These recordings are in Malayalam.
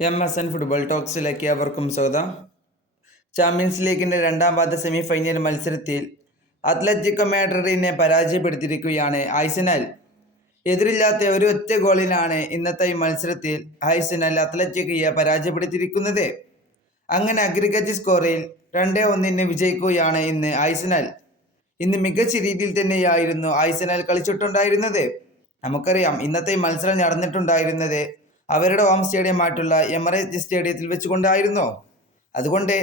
MSN ഫുട്ബോൾ ടോക്സിലേക്ക് അവർക്കും സ്വാഗതം. ചാമ്പ്യൻസ് ലീഗിൻ്റെ രണ്ടാം പാദ സെമി ഫൈനൽ മത്സരത്തിൽ അത്ലറ്റിക്കോ മാഡ്രിഡിനെ പരാജയപ്പെടുത്തിയിരിക്കുകയാണ് ആഴ്സണൽ. എതിരില്ലാത്ത ഒരു ഒറ്റ ഗോളിനാണ് ഇന്നത്തെ ഈ മത്സരത്തിൽ ആഴ്സണൽ അത്ലറ്റിക്കോയെ പരാജയപ്പെടുത്തിയിരിക്കുന്നത്. അങ്ങനെ അഗ്രിഗേറ്റ് സ്കോറിൽ 2-1 വിജയിക്കുകയാണ് ഇന്ന് ആഴ്സണൽ. ഇന്ന് മികച്ച രീതിയിൽ തന്നെയായിരുന്നു ആഴ്സണൽ കളിച്ചിട്ടുണ്ടായിരുന്നത്. നമുക്കറിയാം, ഇന്നത്തെ ഈ മത്സരം നടന്നിട്ടുണ്ടായിരുന്നത് അവരുടെ ഹോം സ്റ്റേഡിയമായിട്ടുള്ള എമിറേറ്റ്സ് സ്റ്റേഡിയത്തിൽ വെച്ചുകൊണ്ടായിരുന്നു. അതുകൊണ്ട്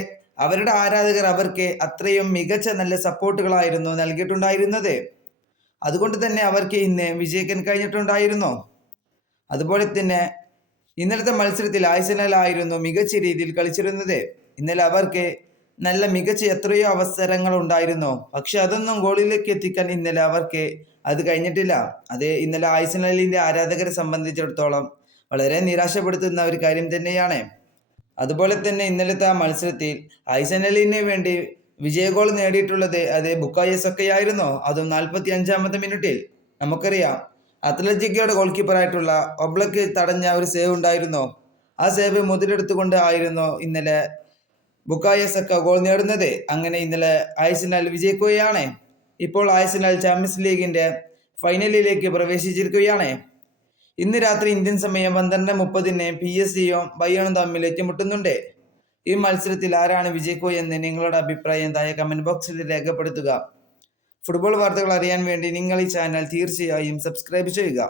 അവരുടെ ആരാധകർ അവർക്ക് അത്രയും മികച്ച നല്ല സപ്പോർട്ടുകളായിരുന്നു നൽകിയിട്ടുണ്ടായിരുന്നത്. അതുകൊണ്ട് തന്നെ അവർക്ക് ഇന്ന് വിജയിക്കാൻ കഴിഞ്ഞിട്ടുണ്ടായിരുന്നു. അതുപോലെ തന്നെ ഇന്നലത്തെ മത്സരത്തിൽ ആഴ്സണലായിരുന്നു മികച്ച രീതിയിൽ കളിച്ചിരുന്നത്. ഇന്നലെ അവർക്ക് നല്ല മികച്ച എത്രയോ അവസരങ്ങൾ ഉണ്ടായിരുന്നു. പക്ഷെ അതൊന്നും ഗോളിലേക്ക് എത്തിക്കാൻ ഇന്നലെ അവർക്ക് അത് കഴിഞ്ഞിട്ടില്ല. അത് ഇന്നലെ ആഴ്സണലിൻ്റെ ആരാധകരെ സംബന്ധിച്ചിടത്തോളം വളരെ നിരാശപ്പെടുത്തുന്ന ഒരു കാര്യം തന്നെയാണ്. അതുപോലെ തന്നെ ഇന്നലത്തെ ആ മത്സരത്തിൽ ആഴ്സണലിന് വേണ്ടി വിജയ ഗോൾ നേടിയിട്ടുള്ളത് അത് ബുക്കായോ സക്കയായിരുന്നു. അതും 45-ാമത്തെ മിനിറ്റിൽ. നമുക്കറിയാം, അത്ലറ്റിക്കോയുടെ ഗോൾ കീപ്പറായിട്ടുള്ള ഒബ്ലക്ക് തടഞ്ഞ ഒരു സേവ് ഉണ്ടായിരുന്നു. ആ സേവ് മുതലെടുത്തുകൊണ്ട് ആയിരുന്നു ഇന്നലെ ബുക്കായോ സക്ക ഗോൾ നേടുന്നത്. അങ്ങനെ ഇന്നലെ ആഴ്സണൽ വിജയിക്കുകയാണ്. ഇപ്പോൾ ആഴ്സണൽ ചാമ്പ്യൻസ് ലീഗിൻ്റെ ഫൈനലിലേക്ക് പ്രവേശിച്ചിരിക്കുകയാണ്. ഇന്ന് രാത്രി ഇന്ത്യൻ സമയം 12:30 PSG-യും ബയേണും തമ്മിൽ ഏറ്റുമുട്ടുന്നുണ്ട്. ഈ മത്സരത്തിൽ ആരാണ് വിജയിക്കുക എന്ന് നിങ്ങളുടെ അഭിപ്രായം താഴെ കമൻറ്റ് ബോക്സിൽ രേഖപ്പെടുത്തുക. ഫുട്ബോൾ വാർത്തകൾ അറിയാൻ വേണ്ടി നിങ്ങൾ ഈ ചാനൽ തീർച്ചയായും സബ്സ്ക്രൈബ് ചെയ്യുക.